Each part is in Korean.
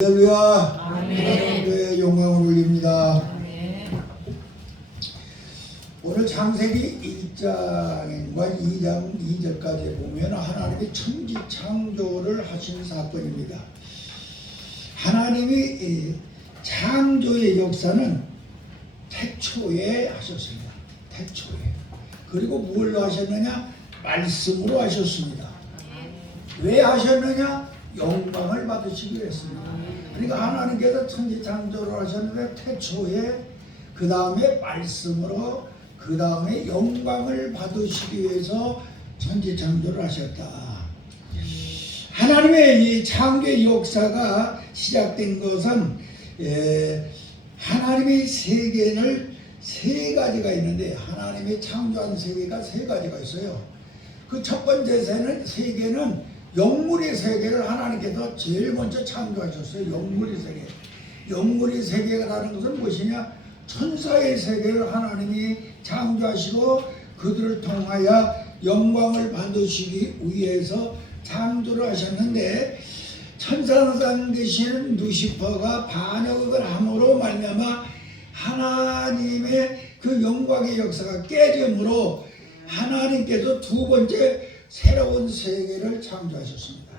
할렐루야. 아멘. 네, 영광을 올립니다. 아멘. 오늘 창세기 1장과 2장 2절까지 보면 하나님이 천지 창조를 하신 사건입니다. 하나님이 창조의 역사는 태초에 하셨습니다. 태초에. 그리고 뭘로 하셨느냐? 말씀으로 하셨습니다. 왜 하셨느냐? 영광을 받으시기 위해서입니다. 그러니까 하나님께서 천지 창조를 하셨는데 태초에, 그 다음에 말씀으로, 그 다음에 영광을 받으시기 위해서 천지 창조를 하셨다. 하나님의 이 창조의 역사가 시작된 것은 하나님의 세계를 세 가지가 있는데, 하나님이 창조한 세계가 세 가지가 있어요. 그 첫 번째 세계는 영물의 세계를 하나님께서 제일 먼저 창조하셨어요. 영물의 세계. 영물의 세계라는 것은 무엇이냐? 천사의 세계를 하나님이 창조하시고 그들을 통하여 영광을 받으시기 위해서 창조를 하셨는데, 천사상 되시는 루시퍼가 반역을 함으로 말미암아 하나님의 그 영광의 역사가 깨짐으로 하나님께서 두 번째 새로운 세계를 창조하셨습니다.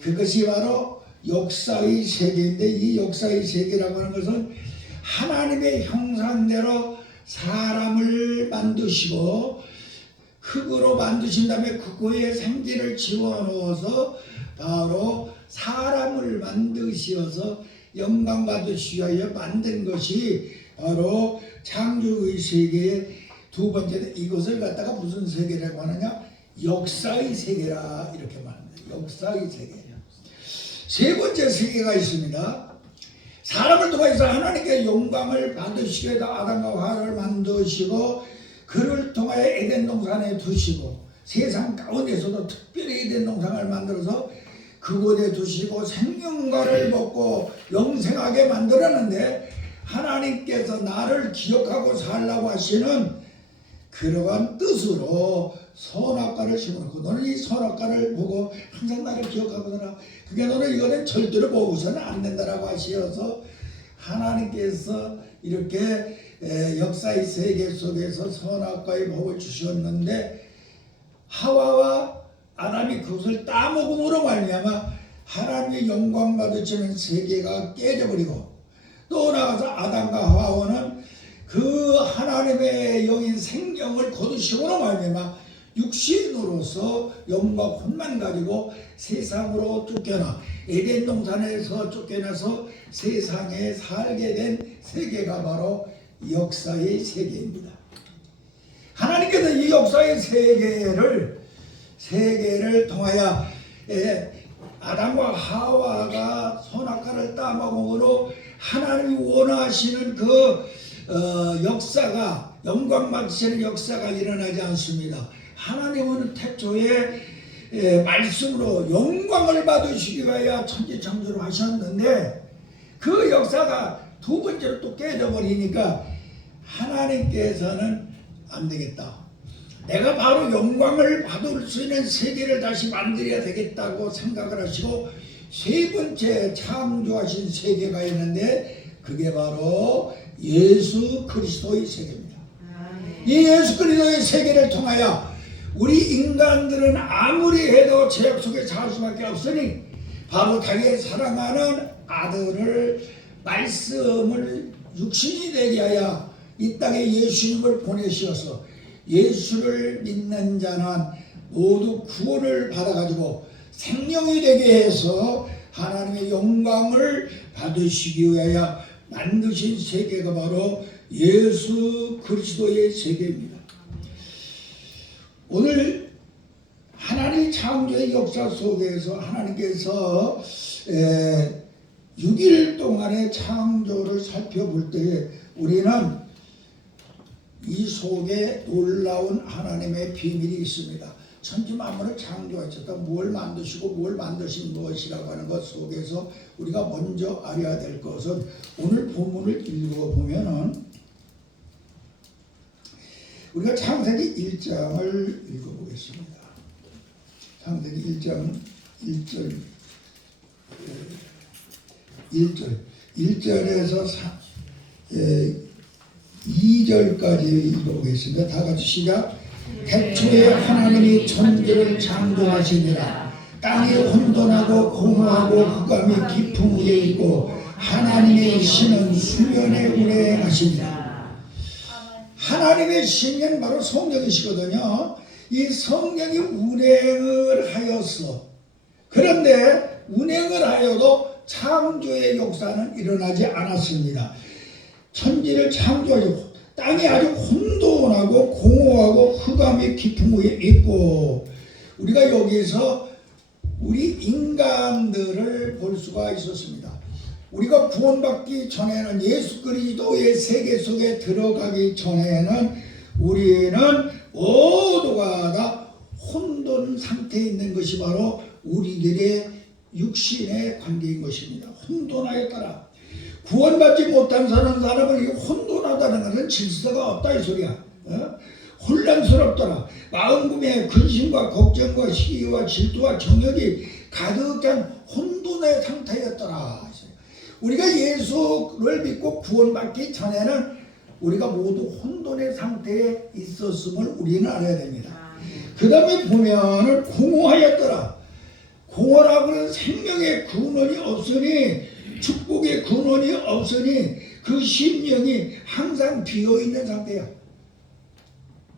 그것이 바로 역사의 세계인데, 이 역사의 세계라고 하는 것은 하나님의 형상대로 사람을 만드시고 흙으로 만드신 다음에 그거에 생기를 집어넣어서 바로 사람을 만드셔서 영광 받으시기 위하여 만든 것이 바로 창조의 세계의 두 번째, 이것을 갖다가 무슨 세계라고 하느냐? 역사의 세계라 이렇게 말합니다. 역사의 세계. 세 번째 세계가 있습니다. 사람을 통해서 하나님께 영광을 받으시기 위해서 아담과 하와를 만드시고 그를 통하여 에덴 동산에 두시고 세상 가운데서도 특별히 에덴 동산을 만들어서 그곳에 두시고 생명과를 먹고 영생하게 만들었는데, 하나님께서 나를 기억하고 살라고 하시는 그러한 뜻으로 선악과를 심어놓고, 너는 이 선악과를 보고 항상 나를 기억하고 살아. 그게 너는 이거는 절대로 보고서는 안 된다라고 하시어서 하나님께서 이렇게 역사의 세계 속에서 선악과의 복을 주셨는데, 하와와 아담이 그것을 따먹음으로 말미암아 하나님의 영광 받으시는 세계가 깨져버리고, 또 나가서 아담과 하와는 그 하나님의 영인 생명을 거두심으로 말미암아 육신으로서 영과 혼만 가지고 세상으로 쫓겨나 에덴 동산에서 쫓겨나서 세상에 살게 된 세계가 바로 역사의 세계입니다. 하나님께서 이 역사의 세계를 통하여 아담과 하와가 선악과를 따먹음으로 하나님이 원하시는 그 역사가, 영광 받으시는 역사가 일어나지 않습니다. 하나님은 태초에 말씀으로 영광을 받으시기 위하여 천지 창조를 하셨는데, 그 역사가 두 번째로 또 깨져버리니까 하나님께서는 안 되겠다, 내가 바로 영광을 받을 수 있는 세계를 다시 만들어야 되겠다고 생각을 하시고 세 번째 창조하신 세계가 있는데, 그게 바로 예수 그리스도의 세계입니다. 이 예수 그리스도의 세계를 통하여 우리 인간들은 아무리 해도 죄악 속에 살 수밖에 없으니, 바로 자기의 사랑하는 아들을, 말씀을 육신이 되게 하여 이 땅에 예수님을 보내시어서 예수를 믿는 자는 모두 구원을 받아가지고 생명이 되게 해서 하나님의 영광을 받으시기 위하여 만드신 세계가 바로 예수 그리스도의 세계입니다. 오늘 하나님 창조의 역사 속에서 하나님께서 6일 동안의 창조를 살펴볼 때 우리는 이 속에 놀라운 하나님의 비밀이 있습니다. 천지 만물을 창조하셨다. 뭘 만드시고 뭘 만드신 무엇이라고 하는 것 속에서 우리가 먼저 알아야 될 것은, 오늘 본문을 읽어보면은 우리가 창세기 1장을 읽어보겠습니다. 창세기 1장 1절 1절에서 2절까지 읽어보겠습니다. 다 같이 시작. 태초에 하나님이 천지를 창조하시니라. 땅이 혼돈하고 공허하고 흑암이 깊은 위에 있고 하나님의 신은 수면에 운행하시니라. 하나님의 신은 바로 성령이시거든요. 이 성령이 운행을 하였어. 그런데 운행을 하여도 창조의 역사는 일어나지 않았습니다. 천지를 창조하고 땅이 아주 혼돈하고 공허하고 흑암이 깊은 위에 있고, 우리가 여기서 우리 인간들을 볼 수가 있었습니다. 우리가 구원받기 전에는, 예수 그리스도의 세계 속에 들어가기 전에는 우리는 모두가 다 혼돈 상태에 있는 것이 바로 우리들의 육신의 관계인 것입니다. 혼돈하였더라. 구원받지 못한 사람은 이 혼돈하다는 것은 질서가 없다 이 소리야. 혼란스럽더라. 마음금에 근심과 걱정과 시기와 질투와 정욕이 가득한 혼돈의 상태였더라. 우리가 예수를 믿고 구원받기 전에는 우리가 모두 혼돈의 상태에 있었음을 우리는 알아야 됩니다. 그 다음에 보면은 공허하였더라. 공허라고는 생명의 근원이 없으니, 축복의 근원이 없으니 그 심령이 항상 비어있는 상태야.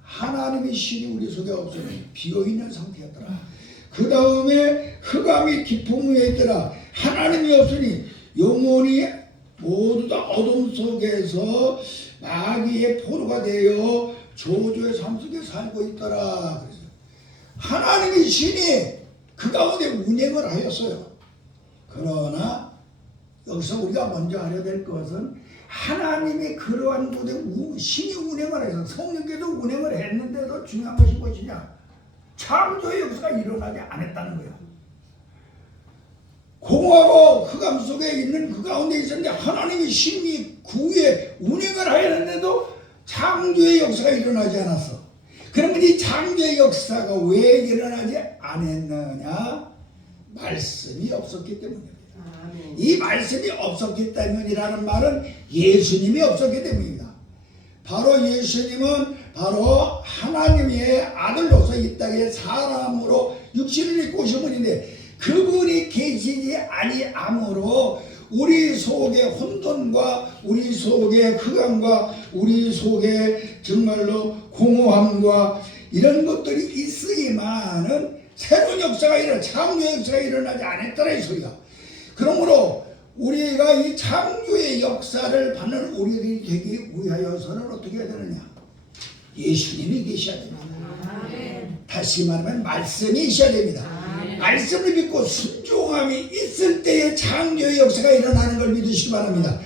하나님의 신이 우리 속에 없으니 비어있는 상태였더라. 그 다음에 흑암이 깊은 위에 있더라. 하나님이 없으니 영혼이 모두 다 어둠 속에서 마귀의 포로가 되어 저주의 삶 속에 살고 있더라. 그래서 하나님의 신이 그 가운데 운행을 하였어요. 그러나 여기서 우리가 먼저 알아야 될 것은, 하나님이 그러한 곳에 신이 운행을 해서 성령께서 운행을 했는데도 중요한 것이 무엇이냐? 창조의 역사가 일어나지 않았다는 거예요. 공허하고 흑암 속에 있는 그 가운데 있었는데 하나님의 신이 그 위에 운행을 하였는데도 창조의 역사가 일어나지 않았어. 그러면 이 창조의 역사가 왜 일어나지 않았느냐? 말씀이 없었기 때문입니다. 이 말씀이 없었기 때문이라는 말은 예수님이 없었기 때문입니다. 바로 예수님은 바로 하나님의 아들로서 이 땅에 사람으로 육신을 입고 오신 분인데, 그분이 계시지 아니함으로 우리 속에 혼돈과 우리 속에 흑암과 우리 속에 정말로 공허함과 이런 것들이 있으기만은 새로운 역사가 창조의 역사가 일어나지 않았더라 이 소리가. 그러므로 우리가 이 창조의 역사를 받는 우리들이 되기 위하여서는 어떻게 해야 되느냐? 예수님이 계셔야 됩니다. 다시 말하면 말씀이 있어야 됩니다. 말씀을 믿고 순종함이 있을 때에 창조의 역사가 일어나는 걸 믿으시기 바랍니다.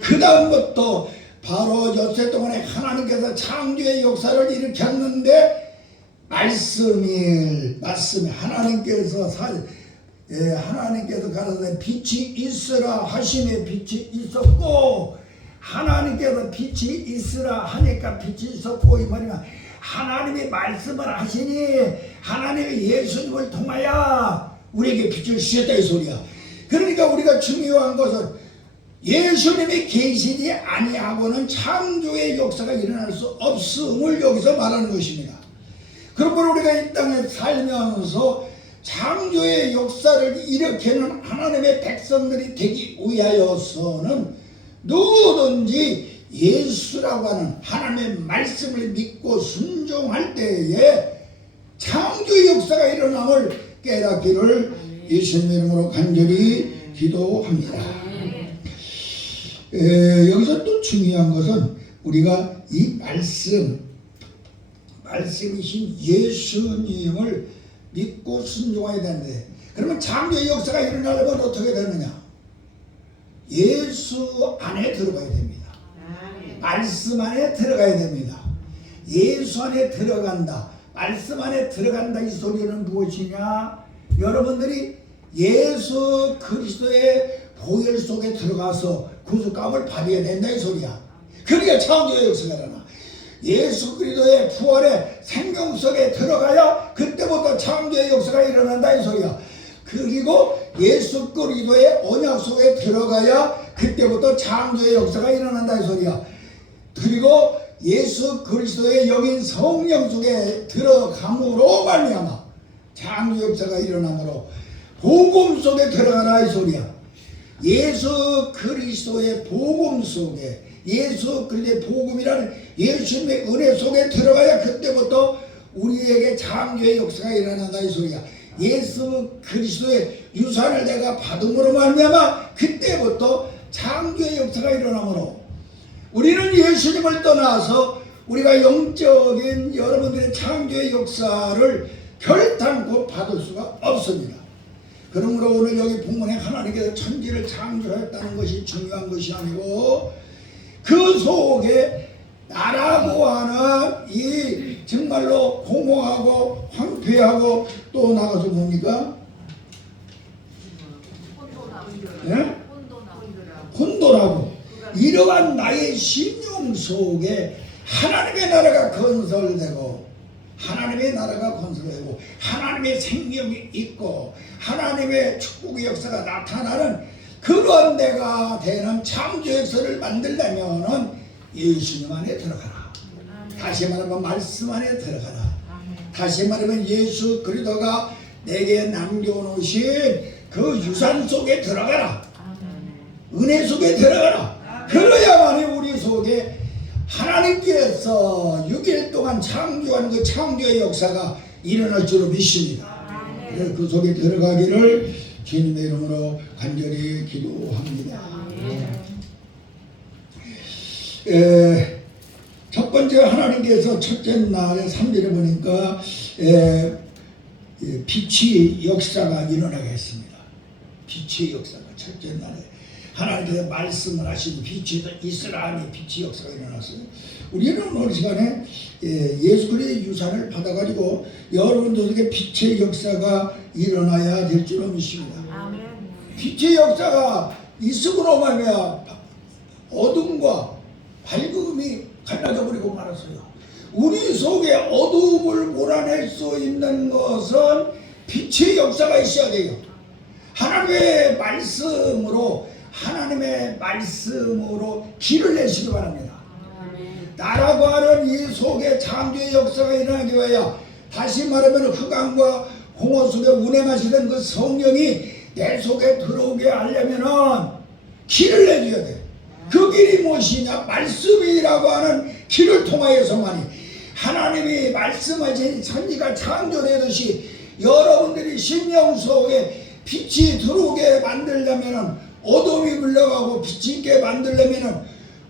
그 다음부터 바로 엿새 동안에 하나님께서 창조의 역사를 일으켰는데, 말씀이 하나님께서 가라사대 빛이 있으라 하심에 빛이 있었고, 하나님께서 빛이 있으라 하니까 빛이 있었고, 이 말이면 하나님이 말씀을 하시니 하나님이 예수님을 통하여 우리에게 빛을 주셨다 이 소리야. 그러니까 우리가 중요한 것은 예수님이 계시지 아니하고는 창조의 역사가 일어날 수 없음을 여기서 말하는 것입니다. 그러므로 우리가 이 땅에 살면서 창조의 역사를 일으키는 하나님의 백성들이 되기 위하여서는 누구든지 예수라고 하는 하나님의 말씀을 믿고 순종할 때에 창조의 역사가 일어남을 깨닫기를 예수님의 이름으로 간절히 기도합니다. 여기서 또 중요한 것은 우리가 이 말씀이신 예수님을 믿고 순종해야 되는데, 그러면 창조의 역사가 일어나려면 어떻게 되느냐? 예수 안에 들어가야 됩니다. 말씀 안에 들어가야 됩니다. 예수 안에 들어간다, 말씀 안에 들어간다, 이 소리는 무엇이냐? 여러분들이 예수 그리스도의 보혈 속에 들어가서 구속감을 받아야 된다 이 소리야. 그러니까 창조의 역사가 일어나. 예수 그리스도의 부활의 생명 속에 들어가야 그때부터 창조의 역사가 일어난다 이 소리야. 그리고 예수 그리스도의 언약 속에 들어가야 그때부터 창조의 역사가 일어난다 이 소리야. 그리고 예수 그리스도의 영인 성령 속에 들어감으로 말미암아 창조 역사가 일어나므로 복음 속에 들어가라 이 소리야. 예수 그리스도의 복음 속에, 예수 그리스도의 복음이라는 예수님의 은혜 속에 들어가야 그때부터 우리에게 창조의 역사가 일어난다 이 소리야. 예수 그리스도의 유산을 내가 받음으로 말미암아 그때부터 창조의 역사가 일어나므로 우리는 예수님을 떠나서 우리가 영적인 여러분들의 창조의 역사를 결단코 받을 수가 없습니다. 그러므로 오늘 여기 본문에 하나님께서 천지를 창조했다는 것이 중요한 것이 아니고 그 속에 나라고 하는 이 정말로 공허하고 황폐하고 또 나가서 뭡니까? 네? 혼돈하고 이러한 나의 심령 속에 하나님의 나라가 건설되고 하나님의 나라가 건설되고 하나님의 생명이 있고 하나님의 축복의 역사가 나타나는 그런 데가 되는 창조 역사를 만들려면은 예수님 안에 들어가라. 다시 말하면 말씀 안에 들어가라. 다시 말하면 예수 그리스도가 내게 남겨놓으신 그 유산 속에 들어가라. 은혜 속에 들어가라. 그래야만이 우리 속에 하나님께서 6일 동안 창조한 그 창조의 역사가 일어날 줄로 믿습니다. 그래서 그 속에 들어가기를 주님의 이름으로 간절히 기도합니다. 첫 번째 하나님께서 첫째 날에 3절에 보니까 빛의 역사가 일어나게 했습니다. 빛의 역사가 첫째 날에 하나님께서 말씀을 하시고 빛이 이스라엘의 빛의 역사가 일어났어요. 우리는 오늘 시간에 예수 그리스도의 유산을 받아가지고 여러분들에게 빛의 역사가 일어나야 될 줄로 믿습니다. 빛의 역사가 있음으로 말미암아 어둠과 밝음이 갈라져 버리고 말았어요. 우리 속에 어둠을 몰아낼 수 있는 것은 빛의 역사가 있어야 돼요. 하나님의 말씀으로 길을 내시기 바랍니다. 나라고 하는 이 속에 창조의 역사가 일어나기 위하여 다시 말하면 흑암과 홍어 속에 운행하시던 그 성령이 내 속에 들어오게 하려면은 길을 내줘야 돼. 그 길이 무엇이냐? 말씀이라고 하는 길을 통하여서만이 하나님이 말씀하신 천지가 창조되듯이 여러분들이 심령 속에 빛이 들어오게 만들려면은 어둠이 물러가고 빛이 있게 만들려면은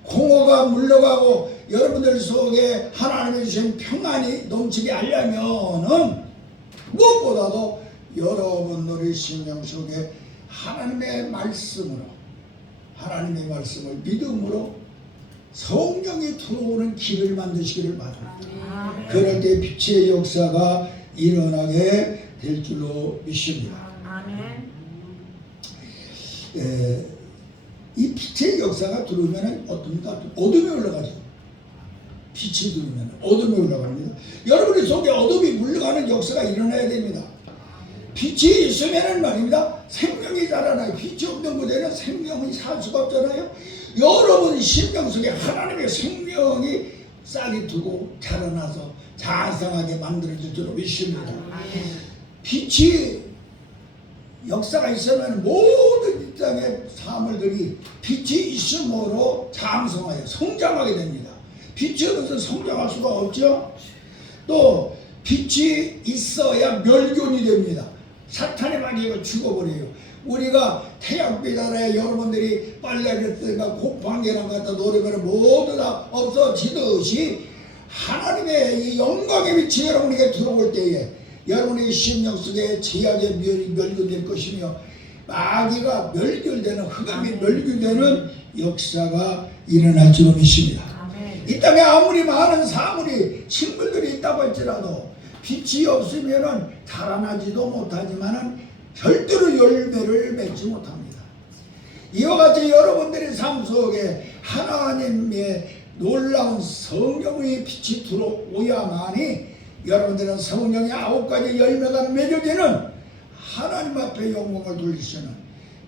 공허가 물러가고 여러분들 속에 하나님이 주신 평안이 넘치게 하려면은 무엇보다도 여러분들의 심령 속에 하나님의 말씀을 믿음으로 성령이 들어오는 길을 만드시기를 바랍니다. 그럴 때 빛의 역사가 일어나게 될 줄로 믿습니다. 이 빛의 역사가 들어오면 어떻습니까? 어둠이 올라가죠. 빛이 들어오면 어둠이 올라갑니다. 여러분의 속에 어둠이 물러가는 역사가 일어나야 됩니다. 빛이 있으면 말입니다. 생명이 자라나요. 빛이 없는 곳에는 생명이 살 수가 없잖아요. 여러분 심령 속에 하나님의 생명이 싹이 두고 자라나서 자상하게 만들어질 줄로 믿습니다. 빛이 역사가 있으면 모든 이 땅의 사물들이 빛이 있음으로 장성하여 성장하게 됩니다. 빛이 없어서 성장할 수가 없죠. 또 빛이 있어야 멸균이 됩니다. 사탄의 마귀가 죽어버려요. 우리가 태양빛 아래 여러분들이 빨래를 쓰니까 곱창계랑 갖다 놓으면 모두 다 없어지듯이 하나님의 이 영광의 빛이 여러분에게 들어올 때에 여러분의 심령 속에 제약의 멸균될 것이며 마귀가 멸균되는 흑암이 멸균되는 역사가 일어날 줄로 믿습니다. 이 땅에 아무리 많은 사물이 식물들이 있다고 할지라도 빛이 없으면 자라나지도 못하지만 절대로 열매를 맺지 못합니다. 이와 같이 여러분들의 삶 속에 하나님의 놀라운 성령의 빛이 들어오야만이 여러분들은 성령의 9가지 열매가 맺어지는 하나님 앞에 영광을 돌리시는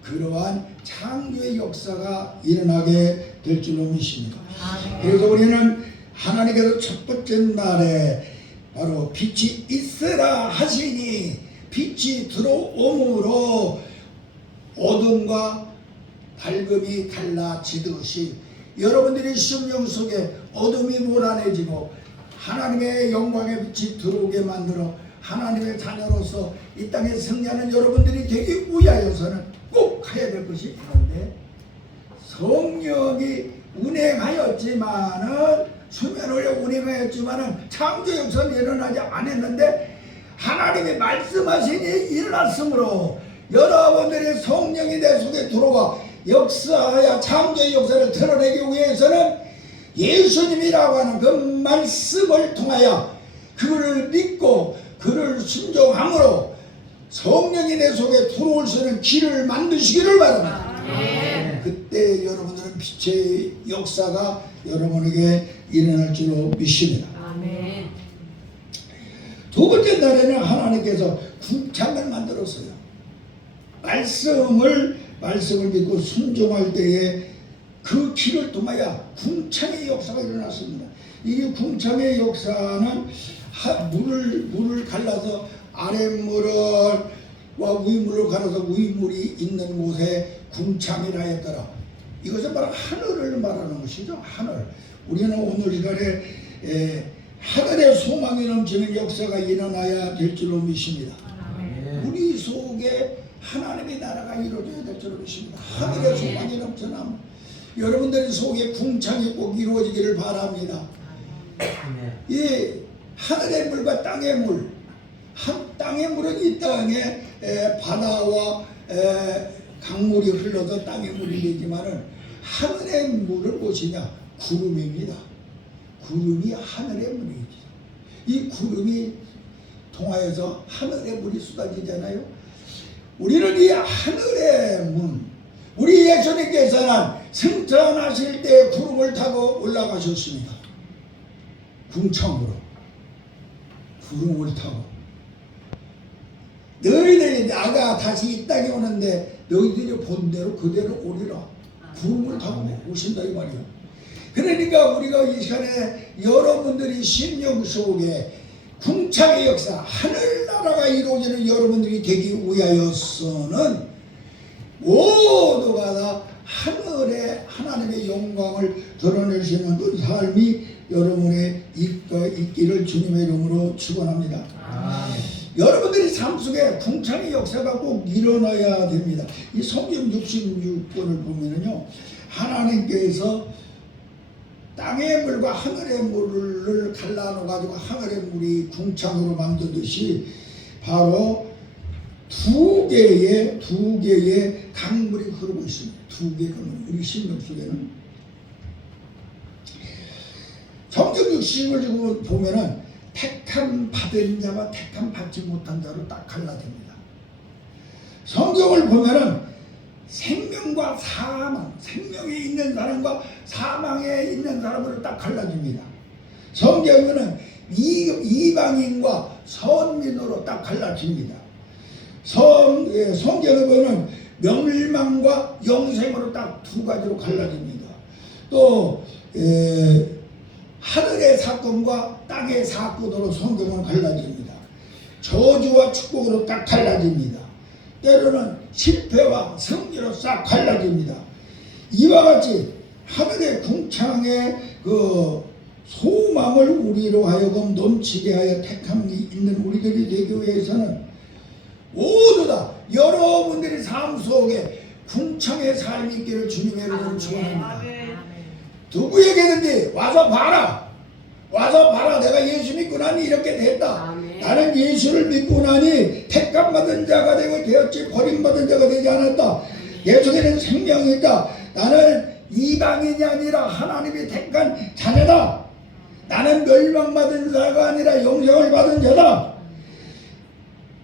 그러한 창조의 역사가 일어나게 될 줄로 믿습니다. 그래서 우리는 하나님께서 첫 번째 날에 바로 빛이 있으라 하시니 빛이 들어옴으로 어둠과 밝음이 갈라지듯이 여러분들의 심령 속에 어둠이 몰아내지고 하나님의 영광의 빛이 들어오게 만들어 하나님의 자녀로서 이 땅에 승리하는 여러분들이 되기 위하여서는 꼭 해야 될 것이 있는데, 성령이 운행하였지만은 수면으로 운행하였지만은 창조 역사는 일어나지 않았는데 하나님이 말씀하시니 일어났으므로 여러분들의 성령이 내 속에 들어와 역사하여 창조의 역사를 드러내기 위해서는 예수님이라고 하는 그 말씀을 통하여 그를 믿고 그를 순종함으로 성령이 내 속에 들어올 수 있는 길을 만드시기를 바랍니다. 그때 여러분들은 빛의 역사가 여러분에게 일어날 줄로 믿습니다. 두 번째 날에는 하나님께서 궁창을 만들었어요. 말씀을 믿고 순종할 때에 그 길을 통하여 궁창의 역사가 일어났습니다. 이 궁창의 역사는 물을 갈라서 아랫물을 위물을 갈아서 위물이 있는 곳에 궁창이라 했더라. 이것은 바로 하늘을 말하는 것이죠. 하늘. 우리는 오늘 시간에 하늘의 소망이 넘치는 역사가 일어나야 될 줄로 믿습니다. 우리 속에 하나님의 나라가 이루어져야 될 줄로 믿습니다. 하늘의 소망이 넘쳐나면 여러분들의 속에 궁창이 꼭 이루어지기를 바랍니다. 이 하늘의 물과 땅의 물, 땅의 물은 이 땅에 바다와 강물이 흘러서 땅의 물이 되지만은 하늘의 물은 무엇이냐? 구름입니다. 구름이 하늘의 물이죠. 이 구름이 통하여서 하늘의 물이 쏟아지잖아요. 우리는 이 하늘의 문, 우리 예수님께서는 승천하실 때 구름을 타고 올라가셨습니다. 궁창으로 구름을 타고 너희들이 나가 다시 이 땅에 오는데 너희들이 본 대로 그대로 오리라. 구름을 타고 오신다 이 말이야. 그러니까 우리가 이 시간에 여러분들이 심령 속에 궁창의 역사, 하늘나라가 이루어지는 여러분들이 되기 위하여서는 모두가 다 하늘의 하나님의 영광을 드러낼 수 있는 그 삶이 여러분의 있기를 주님의 이름으로 축원합니다. 여러분들이 삶 속에 궁창의 역사가 꼭 일어나야 됩니다. 이 성경 66권을 보면은요, 하나님께서 땅의 물과 하늘의 물을 갈라놓아 가지고 하늘의 물이 궁창으로 만들듯이 바로 두 개의 강물이 흐르고 있습니다. 두 개의 강물. 우리 심령 속에는 성경 60을 보면은 택함 받은 자와 택함 받지 못한 자로 딱 갈라집니다. 성경을 보면은 생명과 사망, 생명에 있는 사람과 사망에 있는 사람으로 딱 갈라집니다. 성경은 이방인과 선민으로 딱 갈라집니다. 성경을 보면 멸망과 영생으로 딱 두 가지로 갈라집니다. 또 하늘의 사건과 땅의 사건으로 성경은 갈라집니다. 저주와 축복으로 딱 갈라집니다. 때로는 실패와 승리로 싹 갈라집니다. 이와 같이 하늘의 궁창의 그 소망을 우리로 하여금 넘치게 하여 택함이 있는 우리들이 되기 위해서는 모두 다 여러분들의 삶 속에 궁창의 삶이 있기를 주님의 이름으로 축원합니다. 누구에게든지 와서 봐라. 내가 예수 믿고 나니 이렇게 됐다. 나는 예수를 믿고 나니 택감받은 자가 되었지 버림받은 자가 되지 않았다. 내 속에는 생명이 있다. 나는 이방인이 아니라 하나님이 택한 자녀다. 나는 멸망받은 자가 아니라 영생을 받은 자다.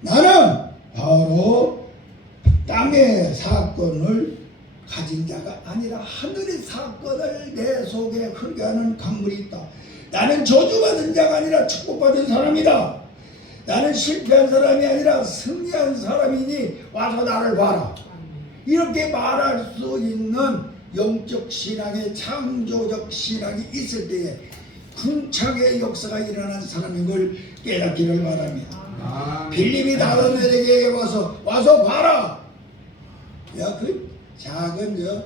나는 바로 땅의 사건을 가진 자가 아니라 하늘의 사건을 내 속에 흐르게 하는 강물이 있다. 나는 저주받은 자가 아니라 축복받은 사람이다. 나는 실패한 사람이 아니라 승리한 사람이니 와서 나를 봐라. 이렇게 말할 수 있는 영적 신앙의 창조적 신앙이 있을 때에 궁창의 역사가 일어난 사람인 걸 깨닫기를 바랍니다. 빌립이 나다나엘에게 와서 봐라. 야, 그 작은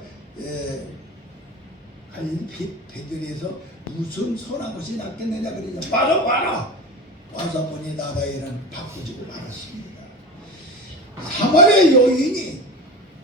갈릴리 배들에서 무슨 선한 것이 낫겠느냐 그러냐. 와서 봐라. 와서 보니 나다나엘은 바꾸지고 말았습니다. 사마리아 여인이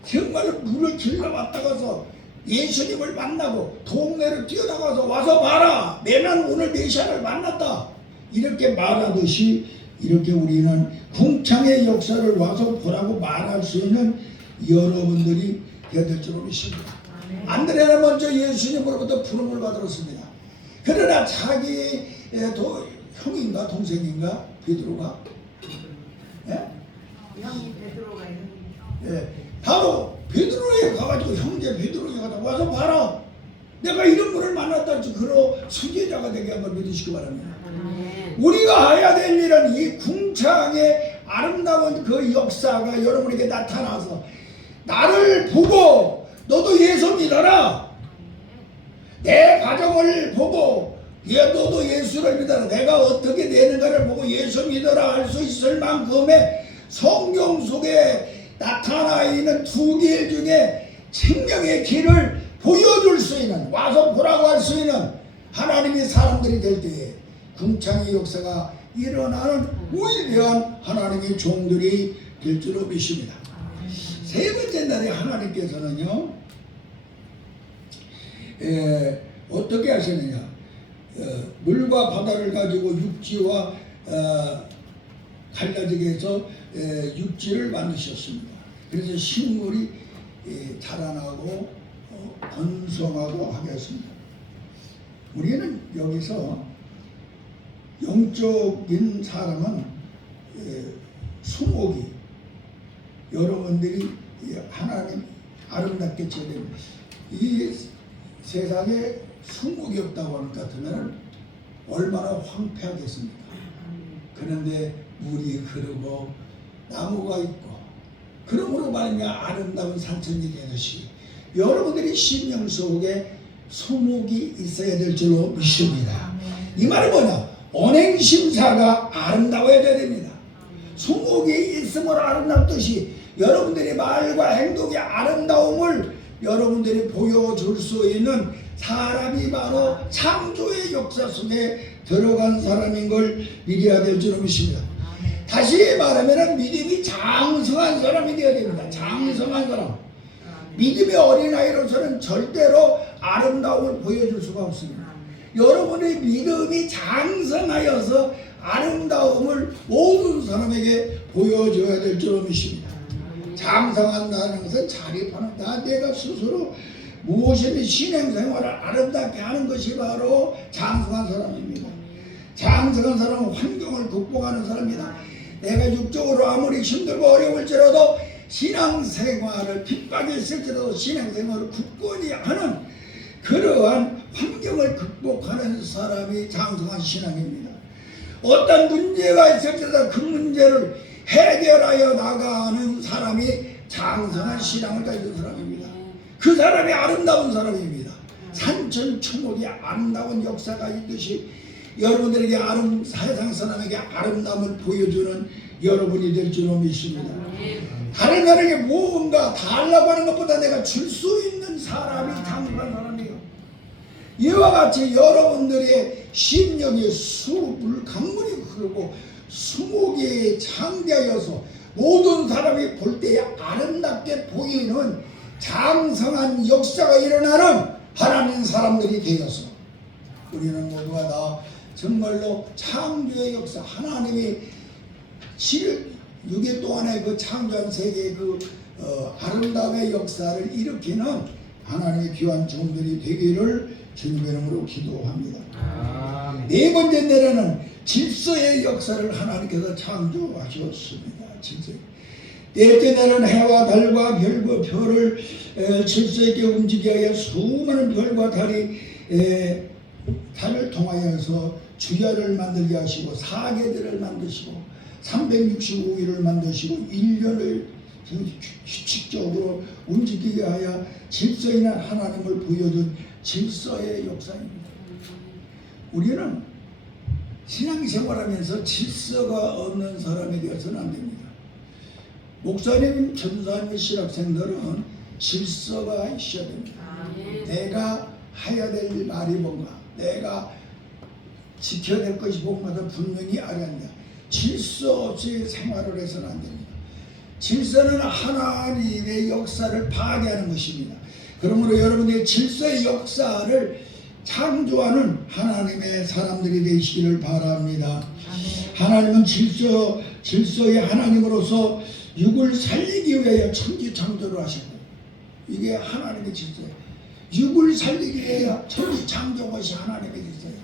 정말 물을 길러왔다가서 예수님을 만나고 동네를 뛰어나가서 와서 봐라. 내는 오늘 메시아를 만났다. 이렇게 말하듯이 이렇게 우리는 궁창의 역사를 와서 보라고 말할 수 있는 여러분들이 되될 줄 믿습니다. 안드레는 먼저 예수님으로부터 부름을 받았습니다. 그러나 자기 형인가 동생인가 베드로가 형이 베드로가 바로 베드로에 가가지고 형제 베드로에 가서 와서 봐라. 내가 이런 분을 만났다. 그로 수제자가 되게 한번 믿으시기 바랍니다. 우리가 해야 될 일은 이 궁창의 아름다운 그 역사가 여러분에게 나타나서 나를 보고 너도 예수 믿어라. 내 가정을 보고 너도 예수를 믿어라. 내가 어떻게 되는가를 보고 예수 믿어라 할 수 있을 만큼의 성경 속에 나타나 있는 두 길 중에 생명의 길을 보여줄 수 있는, 와서 보라고 할 수 있는 하나님의 사람들이 될 때에 궁창의 역사가 일어나는 위대한 하나님의 종들이 될 줄로 믿습니다. 세 번째 날에 하나님께서는요, 어떻게 하시느냐, 물과 바다를 가지고 육지와 갈라지게 해서 육지를 만드셨습니다. 그래서 식물이 자라나고 번성하고 하겠습니다. 우리는 여기서 영적인 사람은 수목이 여러분들이 하나님 아름답게 쳐야 됩니다. 이 세상에 수목이 없다고 하는 것 같으면 얼마나 황폐하겠습니까? 그런데 물이 흐르고 나무가 있고 그러므로 말미암아 아름다운 산천이 되듯이 여러분들이 심령 속에 수목이 있어야 될 줄로 믿습니다. 이 말은 뭐냐? 언행심사가 아름다워야 됩니다. 수목이 있음으로 아름답듯이 여러분들의 말과 행동의 아름다움을 여러분들이 보여줄 수 있는 사람이 바로 창조의 역사 속에 들어간 사람인 걸 믿어야 될 줄로 믿습니다. 다시 말하면 믿음이 장성한 사람이 되어야 됩니다. 장성한 사람. 믿음의 어린아이로서는 절대로 아름다움을 보여줄 수가 없습니다. 여러분의 믿음이 장성하여서 아름다움을 모든 사람에게 보여줘야 될 줄로 믿습니다. 장성한다는 것은 자립하는다. 내가 스스로 무엇이든 신앙생활을 아름답게 하는 것이 바로 장성한 사람입니다. 장성한 사람은 환경을 극복하는 사람입니다. 내가 육적으로 아무리 힘들고 어려울지라도 신앙생활을 핍박이 있을지라도 신앙생활을 굳건히 하는 그러한 환경을 극복하는 사람이 장성한 신앙입니다. 어떤 문제가 있을지라도 그 문제를 해결하여 나가는 사람이 장성한 신앙을 가진 사람입니다. 그 사람이 아름다운 사람입니다. 산천초목이 아름다운 역사가 있듯이 여러분들에게 세상 사람에게 아름다움을 보여주는 여러분이 될 줄로 믿습니다. 다른 사람에게 무언가 달라고 하는 것보다 내가 줄 수 있는 사람이 장성한 사람이에요. 이와 같이 여러분들의 심령에 수물 강물이 흐르고 수목이 창대하여서 모든 사람이 볼 때에 아름답게 보이는 장성한 역사가 일어나는 하나님 사람들이 되어서 우리는 모두가 다 정말로 창조의 역사, 하나님이 6일 동안의 그 창조한 세계의 그 아름다움의 역사를 일으키는 하나님의 귀한 종들이 되기를 주님의 이름으로 기도합니다. 네 번째 내려는 질서의 역사를 하나님께서 창조하셨습니다. 질서. 넷째 날은 해와 달과 별과 별을 질서 있게 움직이게 하여 수많은 별과 달을 통하여서 주야를 만들게 하시고 사계들을 만드시고 365일을 만드시고 1년을 규칙적으로 움직이게 하여 질서 있는 하나님을 보여준 질서의 역사입니다. 우리는 신앙생활하면서 질서가 없는 사람이 되어서는 안 됩니다. 목사님, 전사님, 신학생들은 질서가 있어야 됩니다. 내가 해야 될 말이 뭔가, 내가 지켜야 될 것이 뭔가를 분명히 알아야 한다. 질서 없이 생활을 해서는 안 됩니다. 질서는 하나님의 역사를 파괴하는 것입니다. 그러므로 여러분의 질서의 역사를 창조하는 하나님의 사람들이 되시기를 바랍니다. 하나님은 질서의 하나님으로서 육을 살리기 위하여 천지 창조를 하셨고, 이게 하나님의 질서예요. 육을 살리기 위하여 천지 창조한 것이 하나님의 질서예요.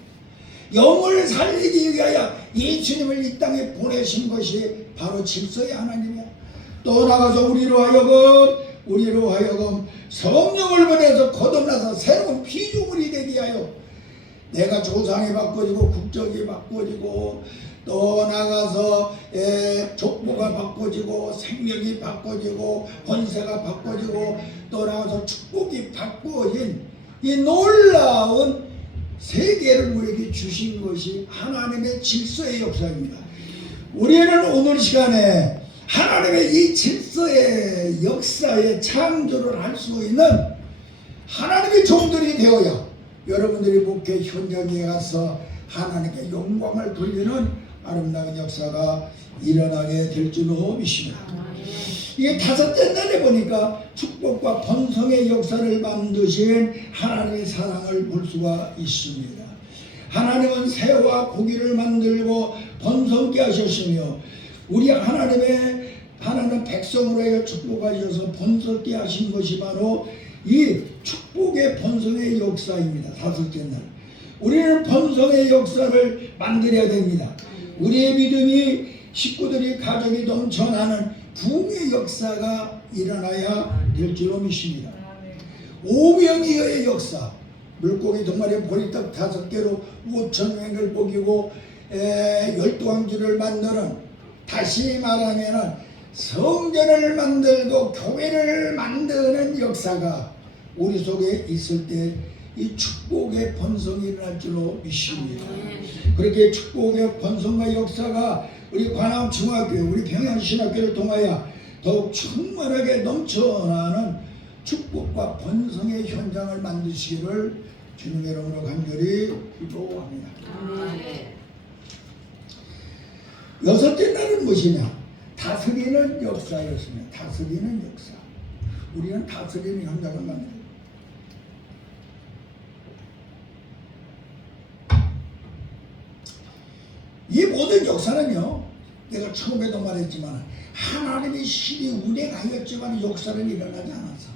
영을 살리기 위하여 예수님을 이 땅에 보내신 것이 바로 질서의 하나님이야. 또 나가서 우리로 하여금 성령을 보내서 거듭나서 새로운 피조물이 되게 하여 내가 조상이 바꿔지고 국적이 바꿔지고 또 나가서 족보가 바꿔지고 생명이 바꿔지고 권세가 바꿔지고 또 나가서 축복이 바꿔진 이 놀라운 세계를 우리에게 주신 것이 하나님의 질서의 역사입니다. 우리는 오늘 시간에 하나님의 이 질서의 역사의 창조를 할 수 있는 하나님의 종들이 되어야 여러분들이 목회 현장에 가서 하나님께 영광을 돌리는 아름다운 역사가 일어나게 될 줄로 믿습니다. 이게 다섯째 날에 보니까 축복과 번성의 역사를 만드신 하나님의 사랑을 볼 수가 있습니다. 하나님은 새와 고기를 만들고 번성케 하셨으며 우리 하나님 백성으로 하여 축복하셔서 번성케 하신 것이 바로 이 축복의 번성의 역사입니다. 다섯째 날 우리는 번성의 역사를 만들어야 됩니다. 우리의 믿음이 식구들이 가족이 넘쳐나는 부흥의 역사가 일어나야 될 줄로 믿습니다. 오병이어의 역사, 물고기 동아리에 보리떡 5개로 5,000명을 먹이고 12왕주를 만드는, 다시 말하면 성전을 만들고 교회를 만드는 역사가 우리 속에 있을 때 이 축복의 번성이 일어날 줄로 믿습니다. 그렇게 축복의 번성과 역사가 우리 관악 중학교, 우리 평양신학교를 통하여 더욱 충만하게 넘쳐나는 축복과 번성의 현장을 만드시기를 주님의 이름으로 간절히 기도합니다. 여섯째 날은 무엇이냐? 다스리는 역사였습니다. 다스리는 역사. 우리는 다스리는 현장을 만듭니다. 이 모든 역사는요, 내가 처음에도 말했지만 하나님의 신이 운행하였지만 역사는 일어나지 않았어.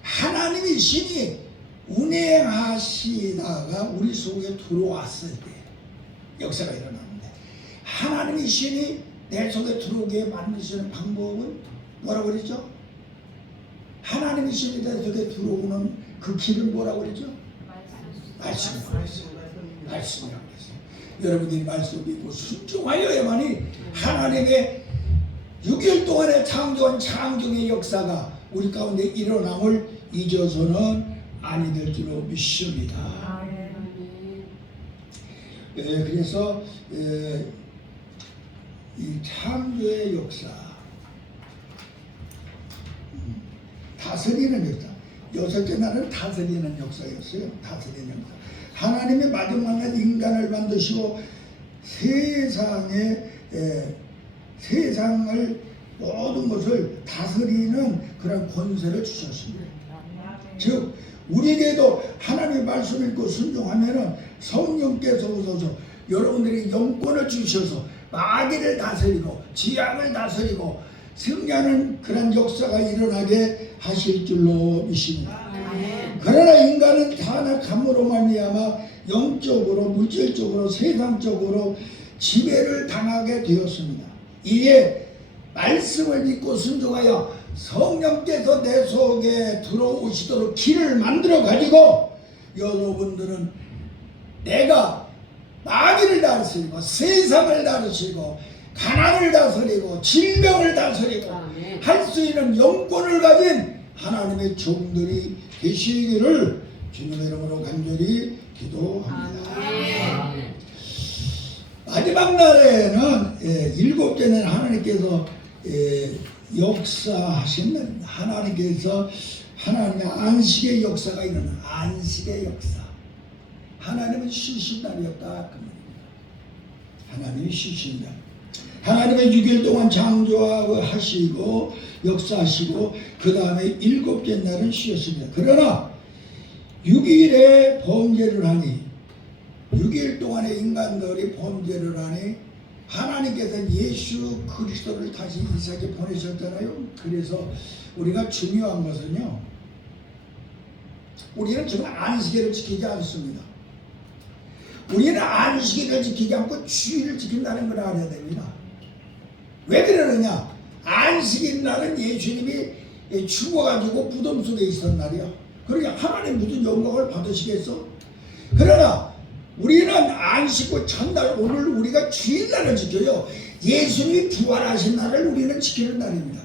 하나님의 신이 운행하시다가 우리 속에 들어왔을 때 역사가 일어나는데, 하나님의 신이 내 속에 들어오게 만드시는 방법은 뭐라고 그랬죠? 하나님의 신이 내 속에 들어오는 그 길은 뭐라고 그랬죠? 말씀이라고 그랬어요. 말씀이라고 그랬어요. 여러분들이 말씀 믿고 순종하여야만이 하나님의 6일 동안에 창조한 창조의 역사가 우리 가운데 일어남을 잊어서는 아니 될 줄로 믿습니다. 그래서 이 창조의 역사, 다스리는 역사, 여섯째 날은 다스리는 역사였어요. 다스리는 역사. 하나님이 마지막 날 인간을 만드시고 세상을 모든 것을 다스리는 그런 권세를 주셨습니다. 즉 우리에게도 하나님의 말씀을 읽고 순종하면은 성령께서 오셔서 여러분들이 영권을 주셔서 마귀를 다스리고 지향을 다스리고 승리하는 그런 역사가 일어나게 하실 줄로 믿습니다. 그러나 인간은 타락함으로 말미암아 영적으로, 물질적으로, 세상적으로 지배를 당하게 되었습니다. 이에 말씀을 믿고 순종하여 성령께서 내 속에 들어오시도록 길을 만들어 가지고 여러분들은 내가 마귀를 다스리고 세상을 다스리고 가난을 다스리고 질병을 다스리고 할 수 있는 영권을 가진 하나님의 종들이 계시기를 주님의 이름으로 간절히 기도합니다. 마지막 날에는 일곱째는 하나님께서 역사하시는 하나님께서 하나님의 안식의 역사가 일어나는 안식의 역사. 하나님은 쉬신 날이었다 그 말입니다. 하나님이 쉬신 날. 하나님의 6일 동안 창조하시고 역사하시고 그 다음에 일곱째 날은 쉬었습니다. 그러나 6일에 범죄를 하니 6일 동안에 인간들이 범죄를 하니 하나님께서 예수 그리스도를 다시 이 세상에 보내셨잖아요. 그래서 우리가 중요한 것은요, 우리는 지금 안식일을 지키지 않습니다. 우리는 안식일을 지키지 않고 주일을 지킨다는 걸 알아야 됩니다. 왜 그러느냐? 안식일 날은 예수님이 죽어가지고 무덤 속에 있었던 날이야. 그러니까 하나님 무슨 영광을 받으시겠어? 그러나 우리는 안식구 첫날, 오늘 우리가 주일날을 지켜요. 예수님이 부활하신 날을 우리는 지키는 날입니다.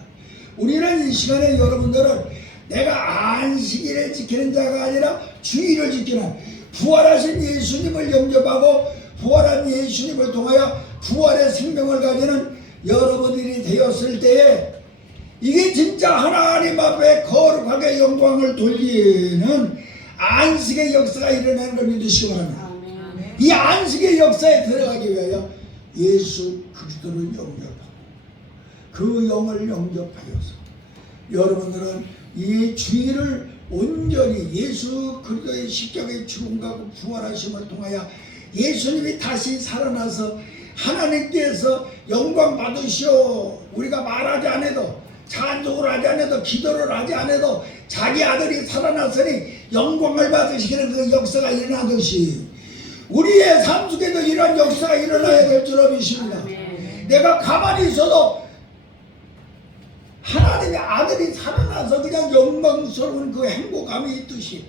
우리는 이 시간에 여러분들은 내가 안식일에 지키는 자가 아니라 주일을 지키는 부활하신 예수님을 영접하고 부활한 예수님을 통하여 부활의 생명을 가지는 여러분들이 되었을 때에 이게 진짜 하나님 앞에 거룩하게 영광을 돌리는 안식의 역사가 일어나는 걸 믿으시기 바랍니다. 이 안식의 역사에 들어가기 위하여 예수 그리스도를 영접하고 그 영을 영접하여서 여러분들은 이 주일을 온전히 예수 그리스도의 십자가의 죽음과 부활하심을 통하여 예수님이 다시 살아나서 하나님께서 영광 받으시오. 우리가 말하지 않아도 찬송을 하지 않아도 기도를 하지 않아도 자기 아들이 살아났으니 영광을 받으시기는 그 역사가 일어나듯이 우리의 삶 속에도 이런 역사가 일어나야 될 줄로 믿습니다. 내가 가만히 있어도 하나님의 아들이 살아나서 그냥 영광스러운 그 행복감이 있듯이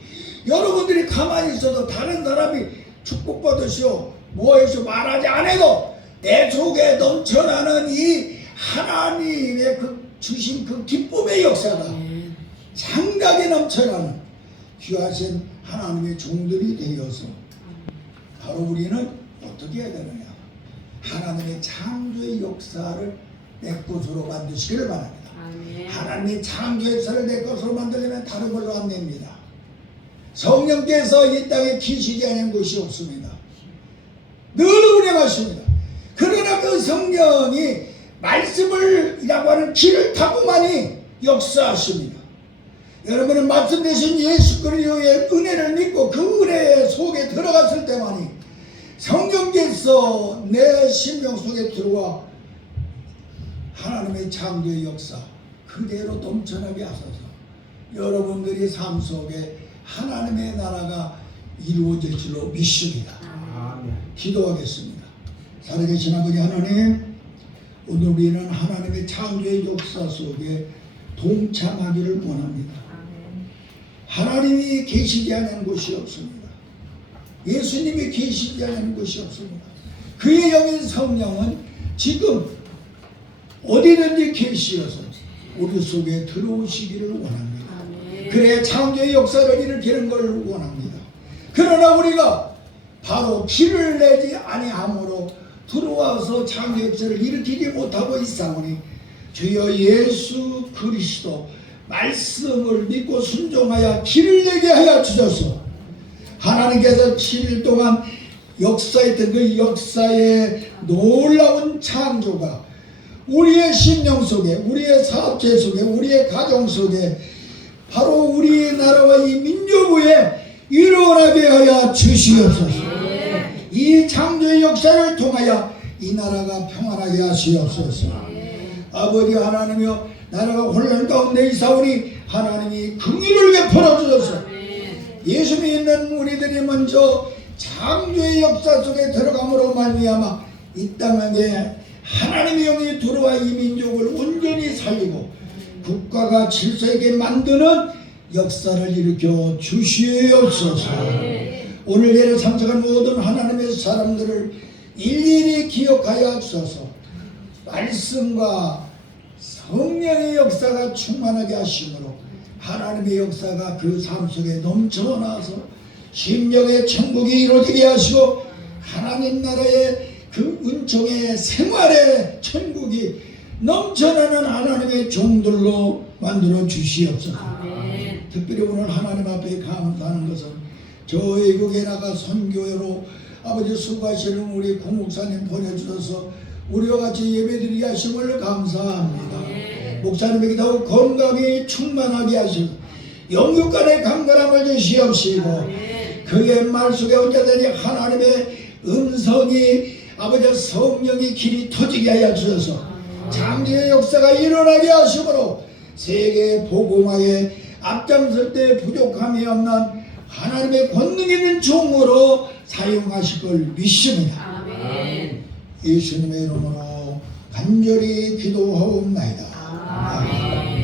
여러분들이 가만히 있어도 다른 사람이 축복받으시오 뭐해서 말하지 않아도 내 속에 넘쳐나는 이 하나님의 그 주신 그 기쁨의 역사가 장각에 넘쳐나는 귀하신 하나님의 종들이 되어서 바로 우리는 어떻게 해야 되느냐? 하나님의 창조의 역사를 내 것으로 만드시기를 바랍니다. 하나님의 창조의 역사를 내 것으로 만들려면 다른 걸로 안 됩니다. 성령께서 이 땅에 계시지 않은 곳이 없습니다. 늘 운행하십니다. 그러나 그 성령이 말씀을이라고 하는 길을 타고만이 역사하십니다. 여러분은 말씀 대신 예수 그리스도의 은혜를 믿고 그 은혜 속에 들어갔을 때만이 성령께서 내 심령 속에 들어와 하나님의 창조의 역사 그대로 넘쳐나게 하소서. 여러분들이 삶 속에 하나님의 나라가 이루어질 줄로 믿습니다. 기도하겠습니다. 살아계신 아버지 하나님, 오늘 우리는 하나님의 창조의 역사 속에 동참하기를 원합니다. 하나님이 계시지 않은 곳이 없습니다. 예수님이 계시지 않은 곳이 없습니다. 그의 영인 성령은 지금 어디든지 계시어서 우리 속에 들어오시기를 원합니다. 그래야 창조의 역사를 일으키는 걸 원합니다. 그러나 우리가 바로 길을 내지 아니함으로 들어와서 창조의 역사를 일으키지 못하고 있사오니 주여 예수 그리스도 말씀을 믿고 순종하여 길을 내게 하여 주셔서 하나님께서 7일 동안 역사했던 그 역사의 놀라운 창조가 우리의 심령 속에, 우리의 사업체 속에, 우리의 가정 속에 바로 우리나라와 이 민족 위에 일어나게 하여 주시옵소서. 이 창조의 역사를 통하여 이 나라가 평안하게 하시옵소서. 아버지 하나님이여, 나라가 혼란 가운데 있사오니 하나님이 긍휼을 베풀어 주셔서 예수 믿는 우리들이 먼저 창조의 역사 속에 들어감으로 말미암아 이 땅에 하나님의 영이 들어와 이 민족을 온전히 살리고 국가가 질서 있게 만드는 역사를 일으켜 주시옵소서. 오늘 예를 참석한 모든 하나님의 사람들을 일일이 기억하여 주소서. 말씀과 성령의 역사가 충만하게 하심으로 하나님의 역사가 그 삶 속에 넘쳐나서 심령의 천국이 이루어지게 하시고 하나님 나라의 그 은총의 생활의 천국이 넘쳐나는 하나님의 종들로 만들어 주시옵소서. 특별히 오늘 하나님 앞에 감사하는 것은 저 외국에 나가 선교회로 아버지 수고하시는 우리 고목사님 보내주셔서 우리와 같이 예배드리게 하심을 감사합니다. 목사님에게 더욱 건강이 충만하게 하시고 영육간의 강건함을 주시옵시고 그의 말 속에 언제든지 하나님의 음성이 아버지 성령의 길이 터지게 하여 주셔서 장지의 역사가 일어나게 하심으로 세계 복음화에 앞장설 때 부족함이 없는 하나님의 권능 있는 종으로 사용하실 걸 믿습니다. 예수님의 이름으로 간절히 기도하옵나이다. 아멘.